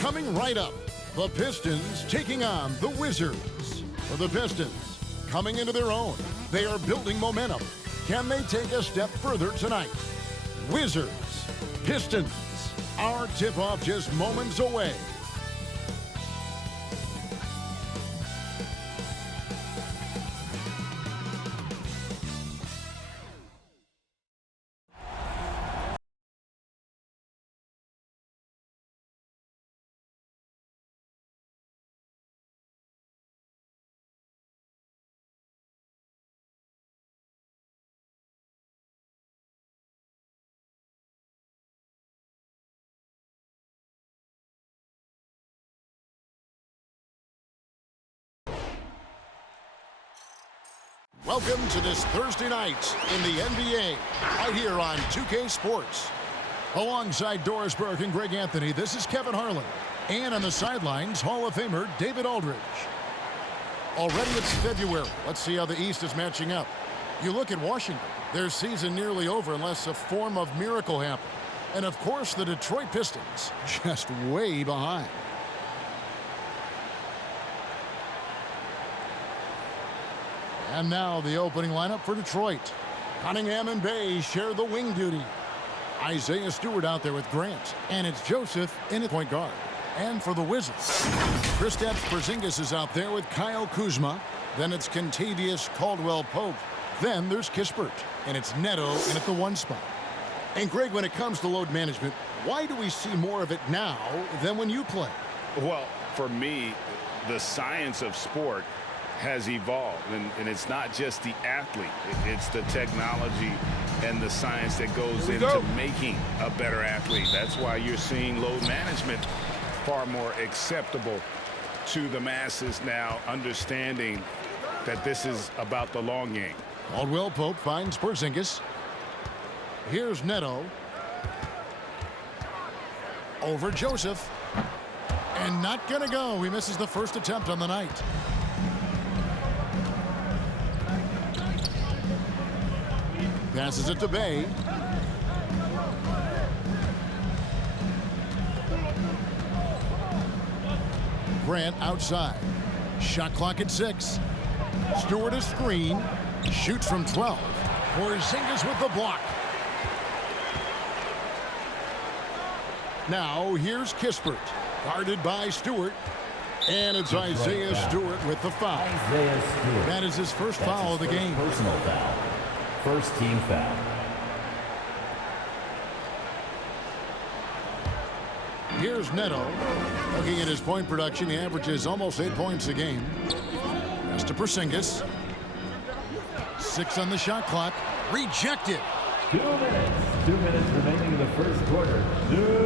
Coming right up, the Pistons taking on the Wizards. For the Pistons, coming into their own, they are building momentum. Can they take a step further tonight? Wizards, Pistons, our tip-off just moments away. Welcome to this Thursday night in the NBA, right here on 2K Sports. Alongside Doris Burke and Greg Anthony, this is Kevin Harlan. And on the sidelines, Hall of Famer David Aldridge. Already it's February. Let's see how the East is matching up. You look at Washington, their season nearly over unless a form of miracle happens. And of course, the Detroit Pistons, just way behind. And now the opening lineup for Detroit. Cunningham and Bay share the wing duty. Isaiah Stewart out there with Grant. And it's Joseph in at point guard. And for the Wizards, Kristaps Porzingis is out there with Kyle Kuzma. Then it's Kentavious Caldwell-Pope. Then there's Kispert. And it's Neto in at the 1 spot. And Greg, when it comes to load management, why do we see more of it now than when you play? Well, for me, the science of sport has evolved, and it's not just the athlete, it's the technology and the science that goes into making a better athlete. That's why you're seeing load management far more acceptable to the masses now, understanding that this is about the long game. Caldwell-Pope finds Porzingis. Here's Neto. Over Joseph. And not gonna go. He misses the first attempt on the night. Passes it to Bay. Grant outside. Shot clock at 6. Stewart a screen. Shoots from 12. Porzingis with the block. Now here's Kispert. Guarded by Stewart. And it's Isaiah Stewart with the foul. That is his first foul of the game. Personal foul. First team foul. Here's Neto. Looking at his point production, he averages almost 8 points a game. Pass to Porzingis. 6 on the shot clock. Rejected. 2 minutes. 2 minutes remaining in the first quarter.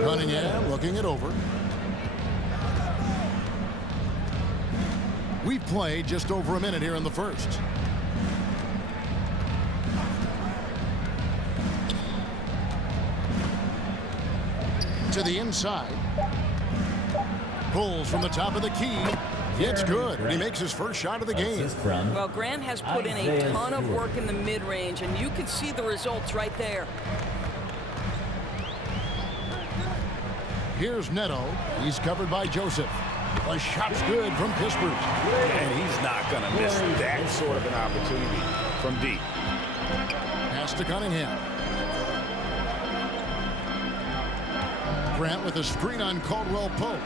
Cunningham looking it over. We've played just over a minute here in the first. To the inside. Pulls from the top of the key. It's good. He makes his first shot of the game. Well, Grant has put in a ton of work in the mid-range, and you can see the results right there. Here's Neto. He's covered by Joseph. The shot's good from Kispert. And he's not going to miss that sort of an opportunity from deep. Pass to Cunningham. Grant with a screen on Caldwell-Pope.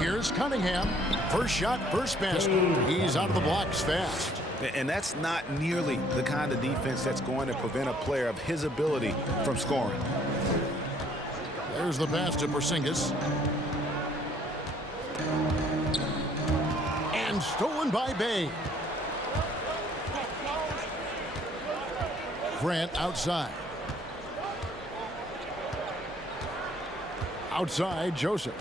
Here's Cunningham. First shot, first basket. He's out of the blocks fast. And that's not nearly the kind of defense that's going to prevent a player of his ability from scoring. There's the pass to Porzingis. And stolen by Bay. Grant outside. Outside, Joseph.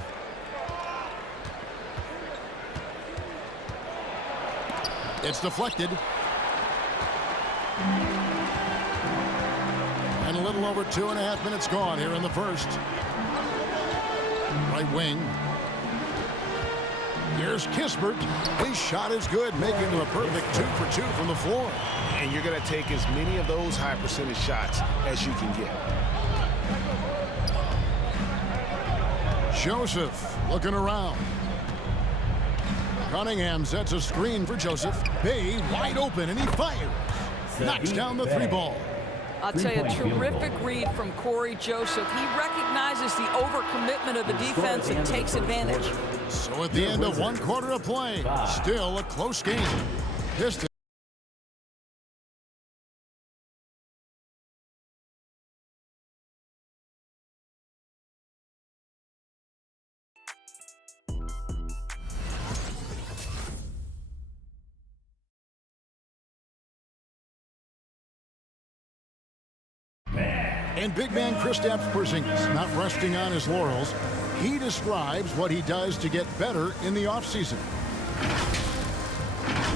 It's deflected. And a little over 2.5 minutes gone here in the first. Right wing. Here's Kispert. His shot is good, making it a perfect 2 for 2 from the floor. And you're going to take as many of those high percentage shots as you can get. Joseph looking around. Cunningham sets a screen for Joseph. Bay wide open, and he fires. Knocks down the 3-ball. I'll tell you, a terrific read from Corey Joseph. He recognizes the overcommitment of the defense and takes advantage. So at the end of 1 quarter of play, still a close game. Pistons. And big man Kristaps Porzingis not resting on his laurels. He describes what he does to get better in the offseason.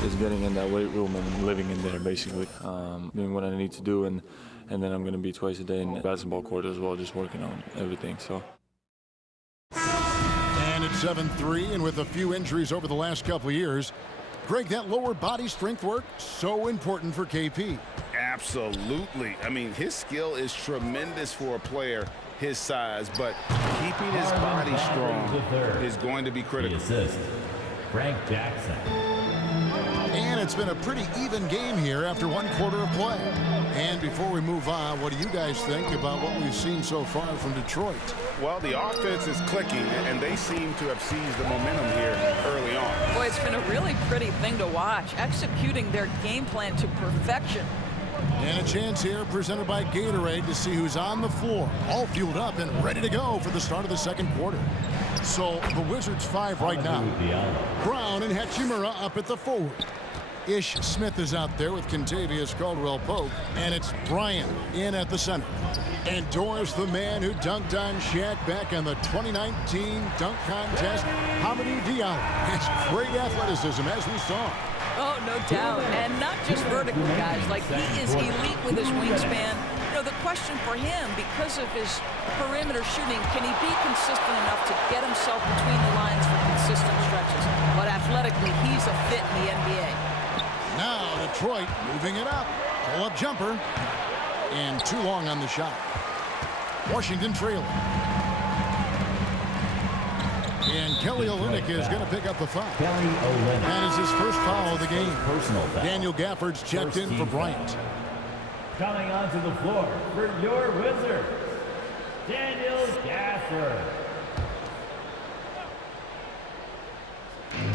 Just getting in that weight room and living in there, basically. Doing what I need to do, and then I'm going to be twice a day in the basketball court as well, just working on everything. So. And it's 7-3, and with a few injuries over the last couple of years, Greg, that lower body strength work, so important for KP. Absolutely. I mean, his skill is tremendous for a player his size, but keeping his body strong is going to be critical. Assist, Frank Jackson. And it's been a pretty even game here after 1 quarter of play. And before we move on, what do you guys think about what we've seen so far from Detroit? Well, the offense is clicking, and they seem to have seized the momentum here early on. Boy, it's been a really pretty thing to watch, executing their game plan to perfection. And a chance here presented by Gatorade to see who's on the floor, all fueled up and ready to go for the start of the 2nd quarter. So the Wizards 5 right now. Brown and Hachimura up at the forward. Ish Smith is out there with Kentavious Caldwell-Pope, and it's Bryant in at the center. And Doris, the man who dunked on Shaq back in the 2019 dunk contest, Hamidou Diallo. It's great athleticism, as we saw. Oh, no doubt. And not just vertically, guys. Like, he is elite with his wingspan. You know, the question for him, because of his perimeter shooting, can he be consistent enough to get himself between the lines for consistent stretches? But athletically, he's a fit in the NBA. Now Detroit moving it up. Pull-up jumper. And too long on the shot. Washington trailing. And Kelly Olynyk is going to pick up the foul. That is his first foul of the game. Daniel Gafford's checked in for Bryant. Coming onto the floor for your Wizards, Daniel Gafford.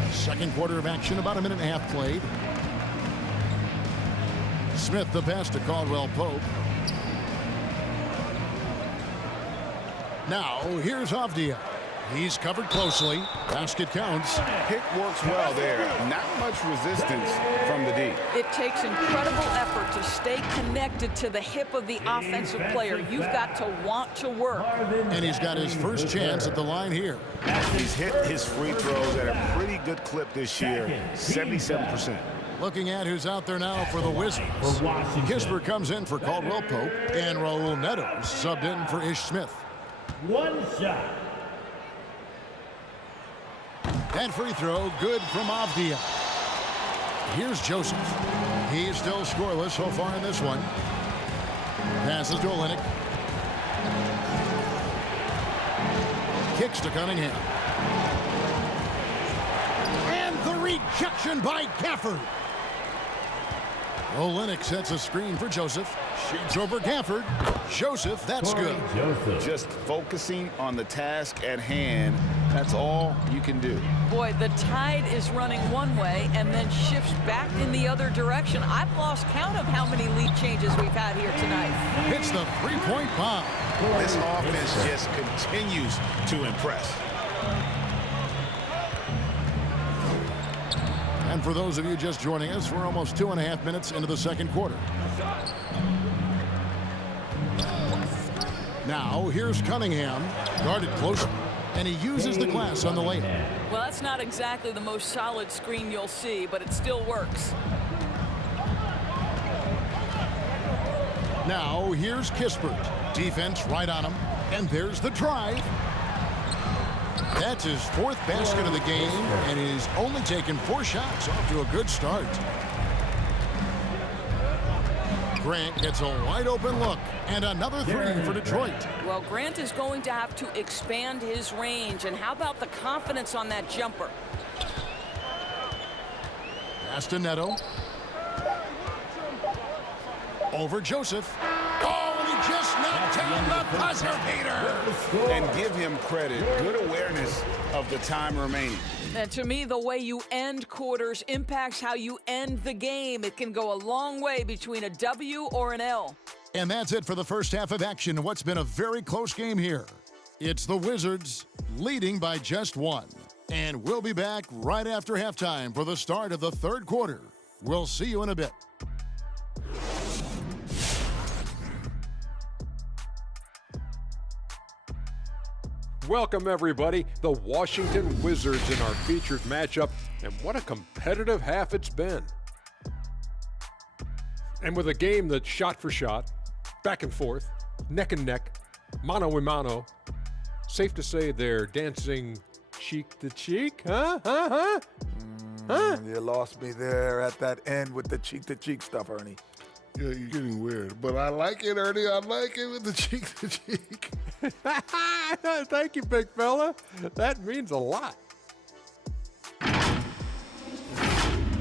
2nd quarter of action, about a minute and a half played. Smith the pass to Caldwell-Pope. Now here's Avdia. He's covered closely. Basket counts. Pick works well there. Not much resistance from the D. It takes incredible effort to stay connected to the hip of the offensive player. You've got to want to work. And he's got his first chance at the line here. He's hit his free throws at a pretty good clip this year, 77%. Looking at who's out there now for the Wizards. Kispert comes in for Caldwell-Pope, and Raul Neto subbed in for Ish Smith. One shot. That free throw good from Avdia. Here's Joseph. He's still scoreless so far in this one. Passes to Olynyk. Kicks to Cunningham. And the rejection by Gafford. Olynyk sets a screen for Joseph. Shoots over Gafford. Joseph, that's good. Just focusing on the task at hand. That's all you can do. Boy, the tide is running one way and then shifts back in the other direction. I've lost count of how many lead changes we've had here tonight. Hits the three-point bomb. This offense just continues to impress. And for those of you just joining us, we're almost 2.5 minutes into the 2nd quarter. Now, here's Cunningham, guarded closely, and he uses the glass on the layup. Well, that's not exactly the most solid screen you'll see, but it still works. Now, here's Kispert. Defense right on him, and there's the drive. That's his 4th basket of the game, and he's only taken 4 shots. Off to a good start. Grant gets a wide open look, and another three for Detroit. Well, Grant is going to have to expand his range, and how about the confidence on that jumper? Pass to Neto. Over Joseph. Oh, and he just knocked down the buzzer beater. And give him credit. Good awareness of the time remaining. And to me, the way you end quarters impacts how you end the game. It can go a long way between a W or an L. And that's it for the first half of action in what's been a very close game here. It's the Wizards leading by just one. And we'll be back right after halftime for the start of the third quarter. We'll see you in a bit. Welcome, everybody. The Washington Wizards in our featured matchup, and what a competitive half it's been. And with a game that's shot for shot, back and forth, neck and neck, mano a mano, safe to say they're dancing cheek to cheek, huh? You lost me there at that end with the cheek-to-cheek stuff, Ernie. Yeah, you're getting weird. But I like it, Ernie. I like it with the cheek-to-cheek. Thank you, big fella. That means a lot. And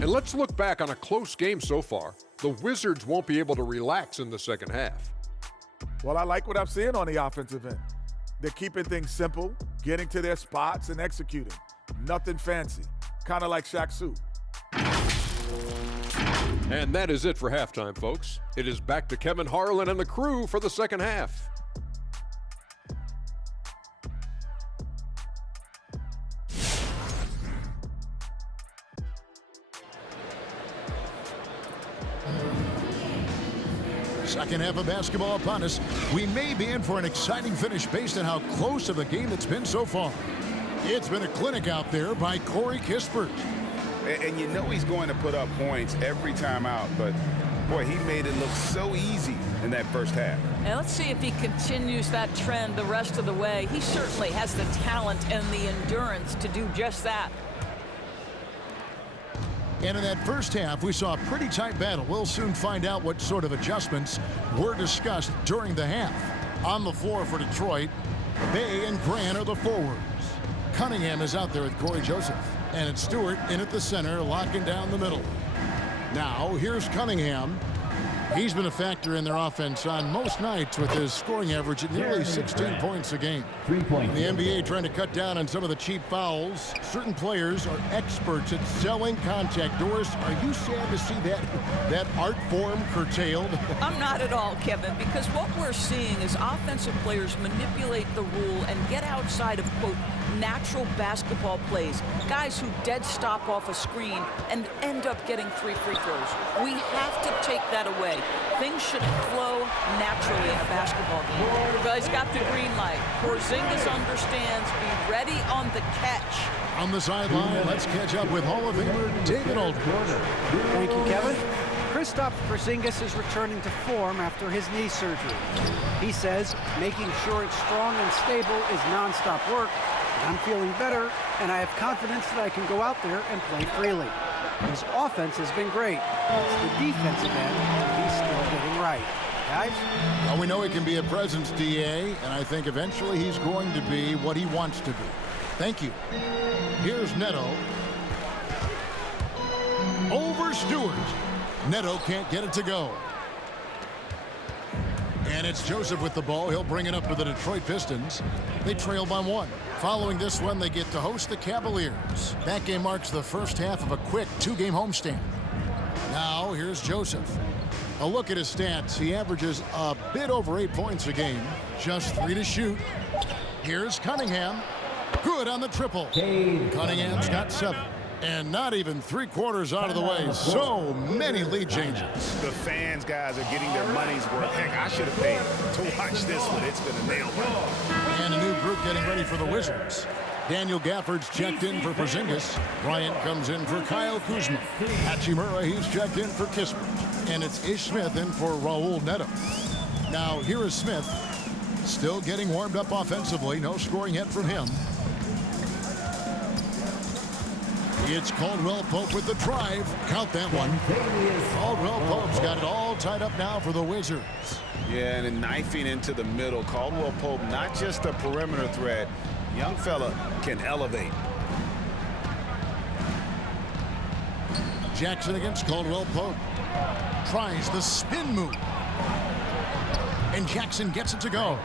let's look back on a close game so far. The Wizards won't be able to relax in the second half. Well, I like what I'm seeing on the offensive end. They're keeping things simple, getting to their spots and executing. Nothing fancy, kind of like Shaq Su. And that is it for halftime, folks. It is back to Kevin Harlan and the crew for the second half. Second half of basketball upon us. We may be in for an exciting finish based on how close of a game it's been so far. It's been a clinic out there by Corey Kispert. And you know he's going to put up points every time out, but boy, he made it look so easy in that first half. And let's see if he continues that trend the rest of the way. He certainly has the talent and the endurance to do just that. And in that first half, we saw a pretty tight battle. We'll soon find out what sort of adjustments were discussed during the half. On the floor for Detroit, Bay and Grant are the forwards. Cunningham is out there with Corey Joseph. And it's Stewart in at the center, locking down the middle. Now, here's Cunningham. He's been a factor in their offense on most nights with his scoring average at nearly 16 points a game. 3 points. The NBA trying to cut down on some of the cheap fouls. Certain players are experts at selling contact. Doris, are you sad to see that art form curtailed? I'm not at all, Kevin, because what we're seeing is offensive players manipulate the rule and get outside of, quote, natural basketball plays. Guys who dead stop off a screen and end up getting 3 free throws. We have to take that away. Things should flow naturally in a basketball game. But he's got the green light. Porzingis understands. Be ready on the catch. On the sideline, let's catch up with Hall of Famer David Aldridge. Thank you, Kevin. Kristaps Porzingis is returning to form after his knee surgery. He says making sure it's strong and stable is nonstop work. I'm feeling better, and I have confidence that I can go out there and play freely. His offense has been great. It's the defensive end that he's still getting right. Guys? Well, we know he can be a presence, DA, and I think eventually he's going to be what he wants to be. Thank you. Here's Neto. Over Stewart. Neto can't get it to go. And it's Joseph with the ball. He'll bring it up to the Detroit Pistons. They trail by 1. Following this one, they get to host the Cavaliers. That game marks the first half of a quick 2-game homestand. Now, here's Joseph. A look at his stats. He averages a bit over 8 points a game. Just 3 to shoot. Here's Cunningham. Good on the triple. Cunningham's got 7. And not even 3/4 out of the way. So many lead changes. The fans, guys, are getting their money's worth. Heck, I should have paid to watch this one. It's been a nail biter. And a new group getting ready for the Wizards. Daniel Gafford's checked in for Porzingis. Bryant comes in for Kyle Kuzma. Hachimura, he's checked in for Kispert. And it's Ish Smith in for Raul Neto. Now, here is Smith. Still getting warmed up offensively. No scoring yet from him. It's Caldwell Pope with the drive. Count that one. Caldwell Pope's got it all tied up now for the Wizards. Yeah, and then knifing into the middle. Caldwell Pope, not just a perimeter threat. Young fella can elevate. Jackson against Caldwell Pope. Tries the spin move. And Jackson gets it to go.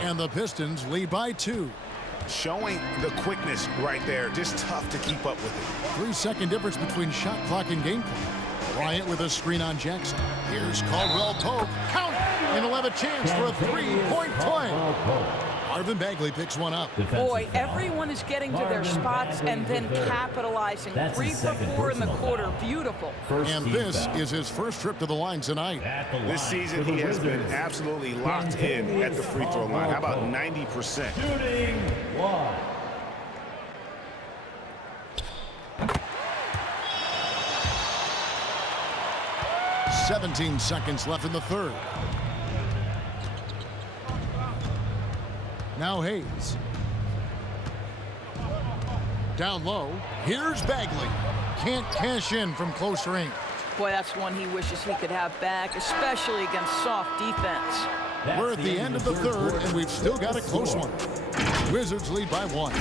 And the Pistons lead by 2. Showing the quickness right there. Just tough to keep up with it. 3-second difference between shot clock and game clock. Bryant with a screen on Jackson. Here's Caldwell Pope. Count it! And he'll have a chance for a 3-point play. Marvin Bagley picks one up. Boy, everyone is getting to their spots and then capitalizing. 3 for 4 in the quarter. Beautiful. And this is his first trip to the line tonight. This season, he has been absolutely locked in at the free throw line. How about 90%? Shooting 1. 17 seconds left in the third. Now Hayes. Down low. Here's Bagley. Can't cash in from close range. Boy, that's one he wishes he could have back, especially against soft defense. We're at the end of the third, and we've still got a close one. Wizards lead by 1.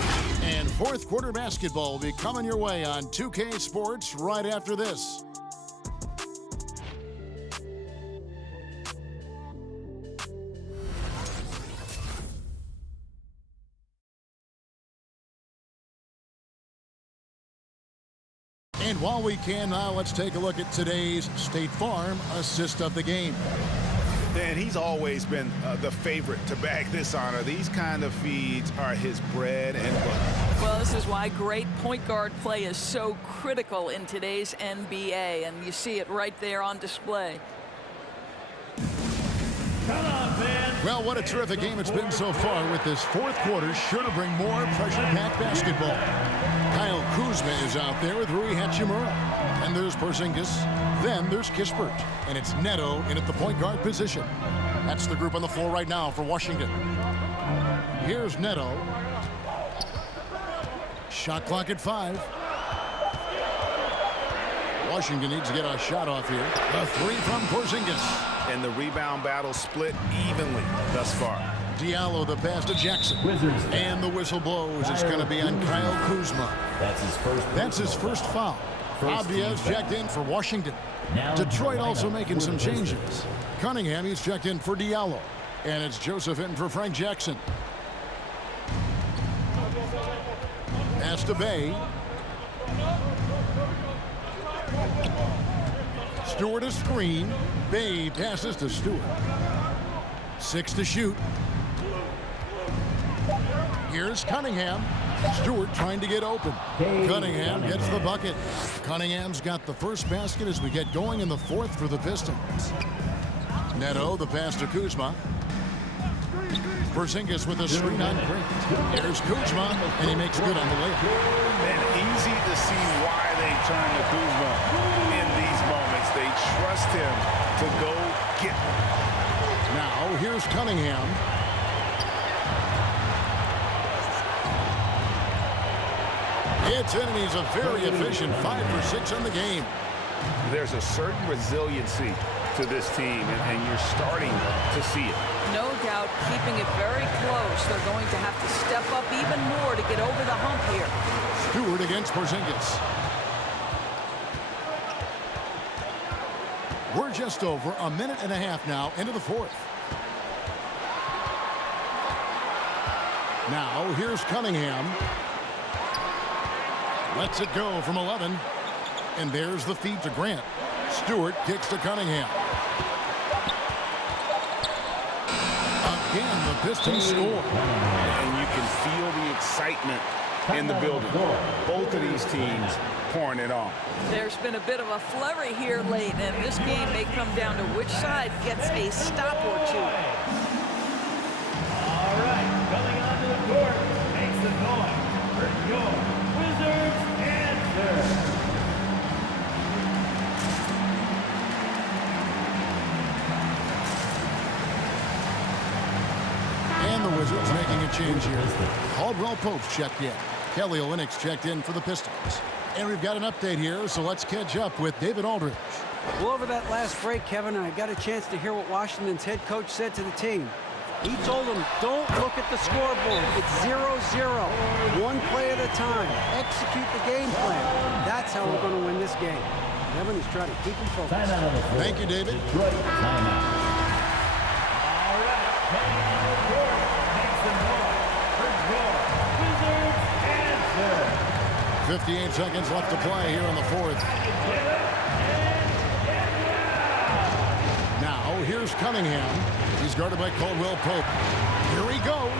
And fourth quarter basketball will be coming your way on 2K Sports right after this. And while we can now, let's take a look at today's State Farm assist of the game. And he's always been the favorite to bag this honor. These kind of feeds are his bread and butter. Well, this is why great point guard play is so critical in today's NBA, and you see it right there on display. Come on, fans. Well, what a terrific game it's been so far, with this fourth quarter sure to bring more pressure-packed basketball. Kyle Kuzma is out there with Rui Hachimura. And there's Porzingis. Then there's Kispert. And it's Neto in at the point guard position. That's the group on the floor right now for Washington. Here's Neto. Shot clock at 5. Washington needs to get a shot off here. A 3 from Porzingis. And the rebound battle split evenly thus far. Diallo the pass to Jackson. Wizards. And the whistle blows. It's going to be on Kyle Kuzma. That's his first foul. Abdias checked in for Washington. Detroit also making some changes. Cunningham, he's checked in for Diallo. And it's Joseph in for Frank Jackson. Pass to Bay. Stewart a screen. Bay passes to Stewart. 6 to shoot. Here's Cunningham. Stewart trying to get open. Cunningham gets the bucket. Cunningham's got the first basket as we get going in the fourth for the Pistons. Neto, the pass to Kuzma. Porzingis with a screen on Grant. Here's Kuzma, and he makes good on the layup. And easy to see why they turn to Kuzma in these moments. They trust him to go get one. Now, here's Cunningham. It's in, and he's a very efficient 5 for 6 in the game. There's a certain resiliency to this team, and you're starting to see it. No doubt, keeping it very close. They're going to have to step up even more to get over the hump here. Stewart against Porzingis. We're just over a minute and a half now into the fourth. Now, here's Cunningham. Lets it go from 11. And there's the feed to Grant. Stewart kicks to Cunningham. Again, the Pistons score. And you can feel the excitement in the building. Both of these teams pouring it on. There's been a bit of a flurry here late, and this game may come down to which side gets a stop or two. All right, coming onto the court, makes the noise for your Wizards answer. And the Wizards making a change here. Caldwell Pope's checked in. Kelly Olynyk's checked in for the Pistons. And we've got an update here, so let's catch up with David Aldridge. Well, over that last break, Kevin, I got a chance to hear what Washington's head coach said to the team. He told them, don't look at the scoreboard. It's 0-0. One play at a time. Execute the game plan. That's how we're going to win this game. Kevin is trying to keep him focused. Thank you, David. Detroit, timeout. All right, heading on the court makes the noise for your Wizards answer. 58 seconds left to play here in the fourth. Now, here's Cunningham. He's guarded by Caldwell Pope. Here he goes.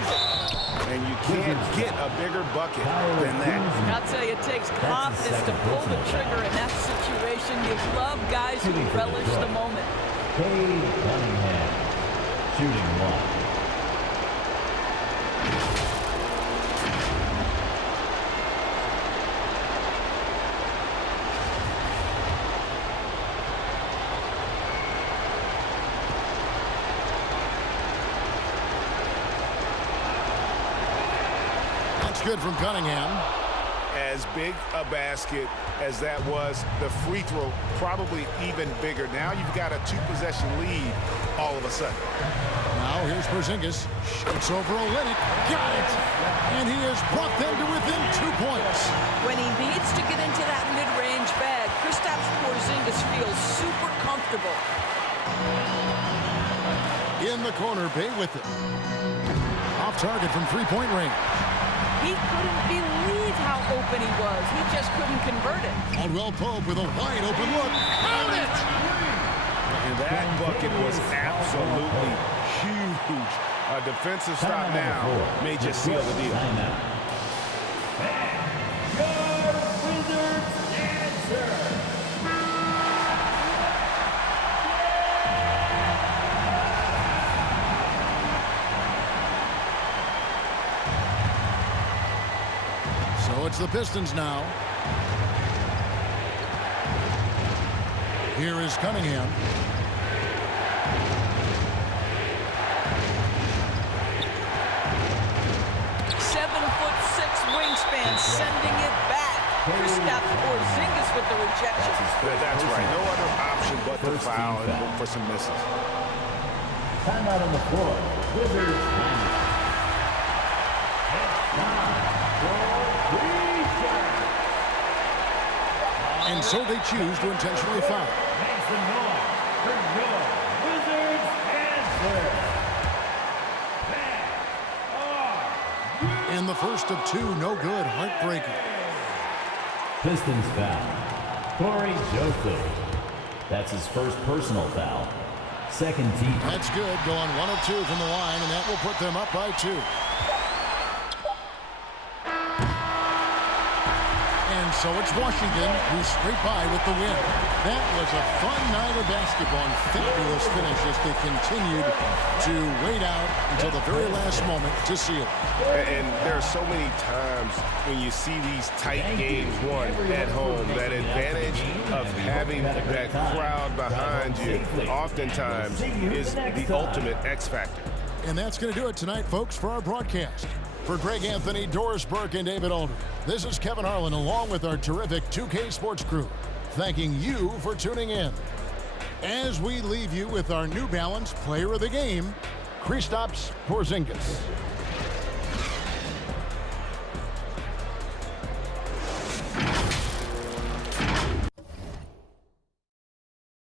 And you can't get a bigger bucket than that. I'll tell you, it takes confidence to pull the trigger in that situation. You love guys who relish the moment. Cade Cunningham, shooting one. Good from Cunningham. As big a basket as that was, the free throw probably even bigger. Now you've got a two-possession lead all of a sudden. Now here's Porzingis. Shoots over Olynyk. Got it! And he has brought them to within 2 points. When he needs to get into that mid-range bag, Kristaps Porzingis feels super comfortable. In the corner, Bay with it. Off target from three-point range. He couldn't believe how open he was. He just couldn't convert it. Caldwell Pope with a wide open look. Count it! And that bucket was absolutely huge. A defensive stop now may just seal the deal. Your Wizards answer. So it's the Pistons now. Here is Cunningham. Wingspan sending it back. Kristaps Porzingis with the rejection. That's right. No other option but to foul and look for some misses. Timeout on the floor. Wizards timeout. It's time for reset. And so they choose to intentionally foul. Makes the noise for your Wizards answer. In the first of two, no good, heartbreaking. Pistons foul. Corey Joseph. That's his first personal foul. Second team. That's good, going 1 of 2 from the line, and that will put them up by 2. And so it's Washington who scrape by with the win. That was a fun night of basketball and fabulous finish as they continued to wait out until the very last moment to seal. And there are so many times when you see these tight games won at home, that advantage of having that crowd behind you oftentimes is the ultimate X factor. And that's going to do it tonight, folks, for our broadcast. For Greg Anthony, Doris Burke, and David Aldridge, this is Kevin Harlan along with our terrific 2K Sports crew, thanking you for tuning in. As we leave you with our New Balance Player of the Game, Kristaps Porzingis.